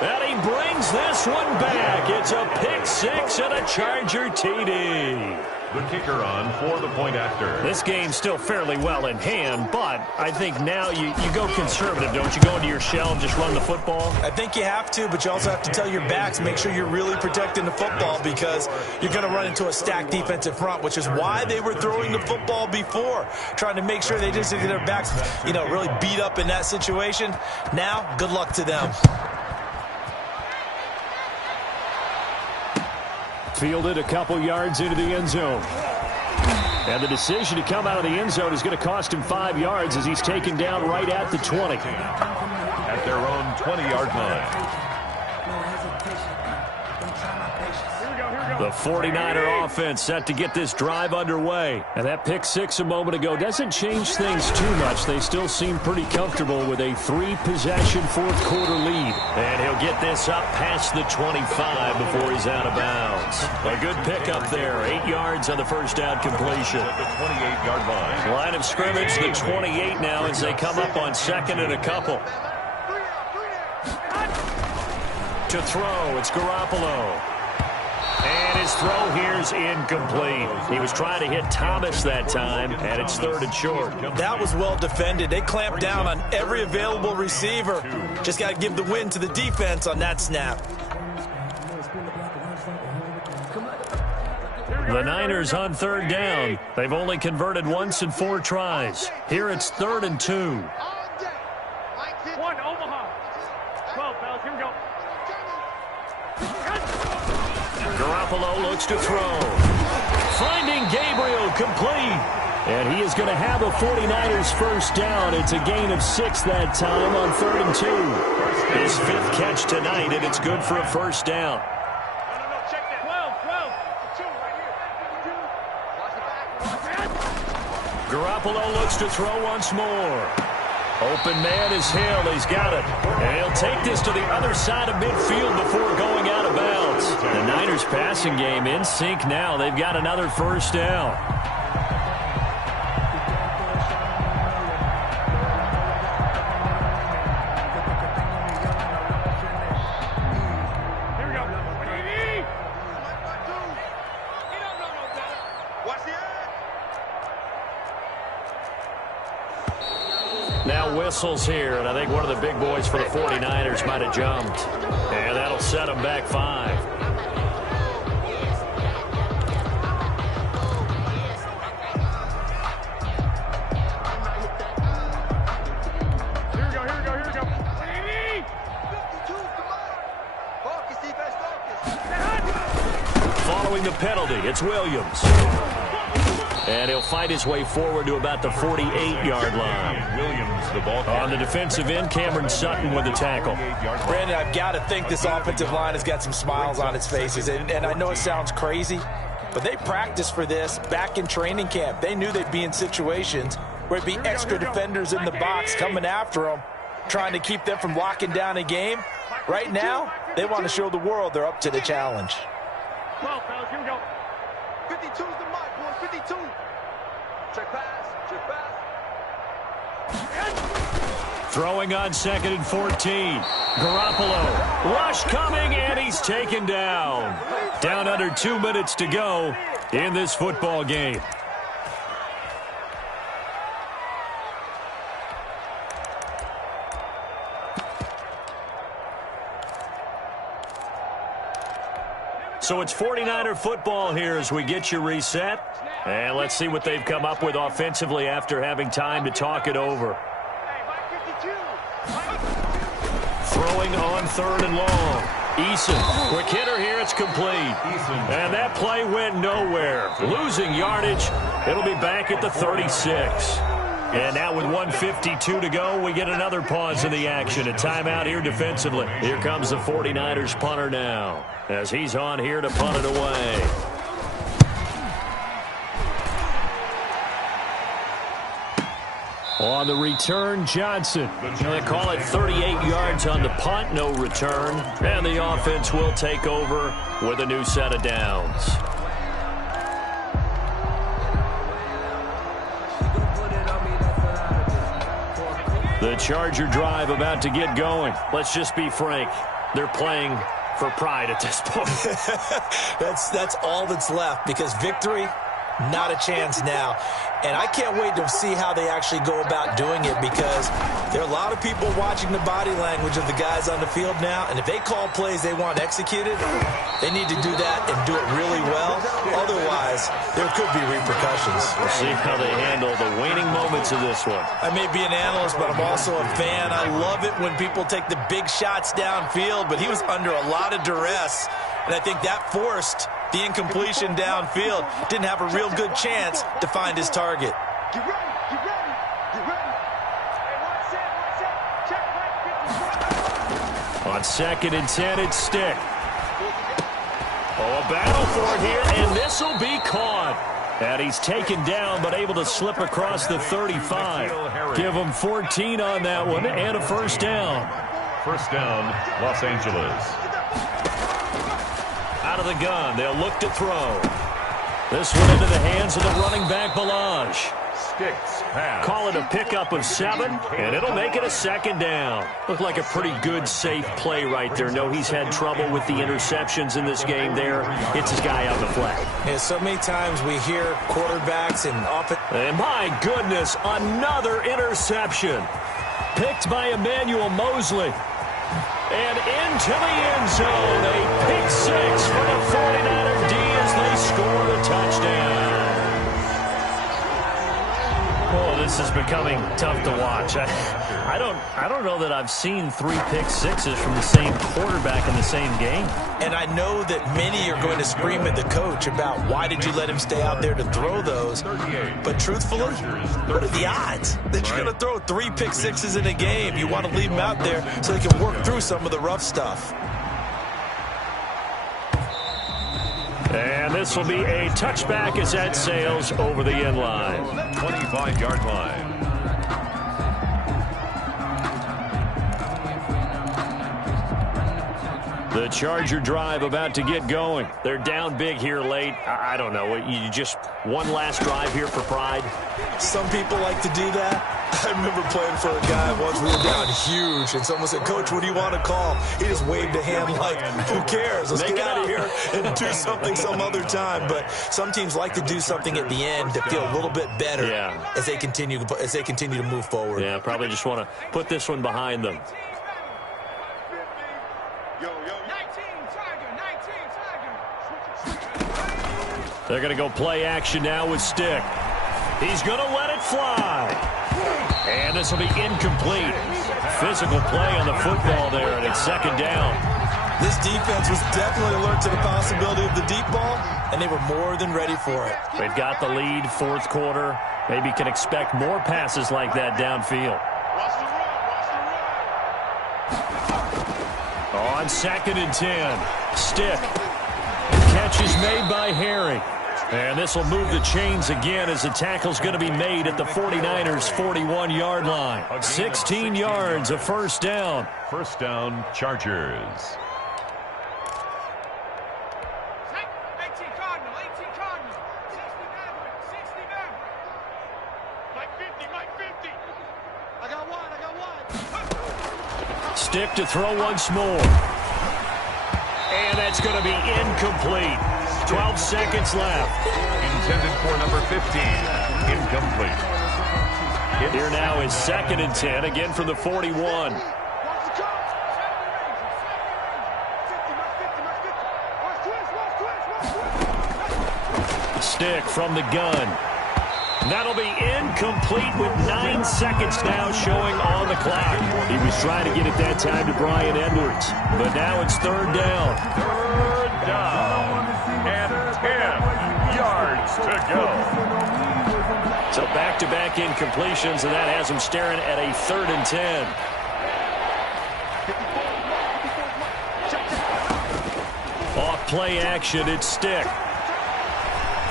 And he brings this one back. It's a pick 6 and a Charger TD. The kicker on for the point after. This game's still fairly well in hand, but I think now you go conservative, don't you? Go into your shell and just run the football? I think you have to, but you also have to tell your backs, make sure you're really protecting the football because you're going to run into a stacked defensive front, which is why they were throwing the football before, trying to make sure they just get their backs, really beat up in that situation. Now, good luck to them. Fielded a couple yards into the end zone. And the decision to come out of the end zone is going to cost him 5 yards as he's taken down right at the 20. At their own 20-yard line. The 49er offense set to get this drive underway. And that pick 6 a moment ago doesn't change things too much. They still seem pretty comfortable with a 3-possession fourth quarter lead. And he'll get this up past the 25 before he's out of bounds. A good pickup there. 8 yards on the first down completion. At the 28-yard line. Line of scrimmage, the 28 now as they come up on 2nd and a couple. To throw, it's Garoppolo. And his throw here's incomplete. He was trying to hit Thomas that time, and it's 3rd and short. That was well defended. They clamped down on every available receiver. Just got to give the win to the defense on that snap. The Niners on 3rd down. They've only converted once in 4 tries. Here it's 3rd and 2. 1, Omaha. 12, fellas, here we go. Garoppolo looks to throw. Finding Gabriel complete. And he is going to have a 49ers first down. It's a gain of 6 that time on 3rd and 2. His 5th catch tonight, and it's good for a first down. No, check that. 12. 2 right here. Watch the back. Garoppolo looks to throw once more. Open man is Hill. He's got it. And he'll take this to the other side of midfield before going out of bounds. The Niners passing game in sync now. They've got another first down. Here we go. Watch the Now whistles here, and I think one of the big boys for the 49ers might have jumped. And that'll set them back 5. Here we go. Following the penalty, it's Williams. And he'll fight his way forward to about the 48-yard line. Williams, the ball On the defensive end, Cameron Sutton with the tackle. Brandon, I've got to think this offensive line has got some smiles on its faces. And I know it sounds crazy, but they practiced for this back in training camp. They knew they'd be in situations where it'd be extra defenders in the box coming after them, trying to keep them from locking down a game. Right now, they want to show the world they're up to the challenge. 12, fellas, here we go. 52's the mark, boys. 52. Check pass. Throwing on 2nd and 14. Garoppolo. Rush coming, and he's taken down. Down under 2 minutes to go in this football game. So it's 49er football here as we get you reset. And let's see what they've come up with offensively after having time to talk it over. Throwing on 3rd and long. Eason, quick hitter here, it's complete. And that play went nowhere. Losing yardage, it'll be back at the 36. And now with 1:52 to go, we get another pause in the action. A timeout here defensively. Here comes the 49ers punter now, as he's on here to punt it away. On the return, Johnson. They call it 38 yards on the punt, no return. And the offense will take over with a new set of downs. The Charger drive about to get going. Let's just be frank. They're playing for pride at this point. That's all that's left, because victory, not a chance now. And I can't wait to see how they actually go about doing it, because there are a lot of people watching the body language of the guys on the field now. And if they call plays they want executed, they need to do that and do it really well. Otherwise, there could be repercussions. We'll see how they handle the waning moments of this one. I may be an analyst, but I'm also a fan. I love it when people take the big shots downfield, but he was under a lot of duress. And I think that forced the incompletion downfield. Didn't have a real good chance to find his target. Get ready, get ready, get ready. Hey, check. On 2nd and 10, it's Stick. Oh, a battle for it here, and this will be caught. And he's taken down, but able to slip across the 35. Give him 14 on that one, and a first down. First down, Los Angeles. Out of the gun, they'll look to throw. This one into the hands of the running back, Balaj. Sticks pass. Call it a pickup of 7, and it'll make it a second down. Looked like a pretty good, safe play right there. No, he's had trouble with the interceptions in this game there. Hits his guy on the flat. And so many times we hear quarterbacks and And my goodness, another interception. Picked by Emmanuel Mosley. And into the end zone, a pick 6 for the 49er D as they score the touchdown. Oh, this is becoming tough to watch. I don't know that I've seen 3 pick 6s from the same quarterback in the same game. And I know that many are going to scream at the coach about why did you let him stay out there to throw those. But truthfully, what are the odds that you're going to throw 3 pick 6s in a game? You want to leave him out there so he can work through some of the rough stuff. And this will be a touchback as that sails over the end line. 25-yard line. The Charger drive about to get going. They're down big here late. I don't know. You just one last drive here for pride? Some people like to do that. I remember playing for a guy once. We were down huge, and someone said, "Coach, what do you want to call?" He just waved a hand like, "Who cares? Let's get out of here and do something some other time." But some teams like to do something at the end to feel a little bit better as they continue to move forward. Yeah, probably just want to put this one behind them. They're going to go play action now with Stick. He's going to let it fly. And this will be incomplete. Physical play on the football there, and it's second down. This defense was definitely alert to the possibility of the deep ball, and they were more than ready for it. They've got the lead, fourth quarter. Maybe can expect more passes like that downfield. On 2nd and 10, Stick. Catch is made by Herring. And this will move the chains again as the tackle's going to be made at the 49ers' 41-yard line. 16 yards, a first down. First down, Chargers. 18 Cardinal, 60 Maverick. Mike 50. I got one. Stick to throw once more. And that's going to be incomplete. 12 seconds left. Intended for number 15. Incomplete. Here now is 2nd and 10, again from the 41. Stick from the gun. That'll be incomplete with 9 seconds now showing on the clock. He was trying to get it that time to Brian Edwards, but now it's third down. Third down. And 10 yards to go. So back-to-back incompletions, and that has him staring at a 3rd and 10. Off play action, it's Stick.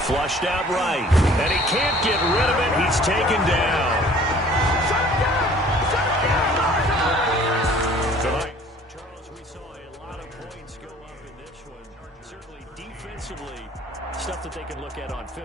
Flushed out right, and he can't get rid of it. He's taken down. Tonight, Charles, we saw a lot of points go up in this one. Certainly defensively, stuff that they can look at on film.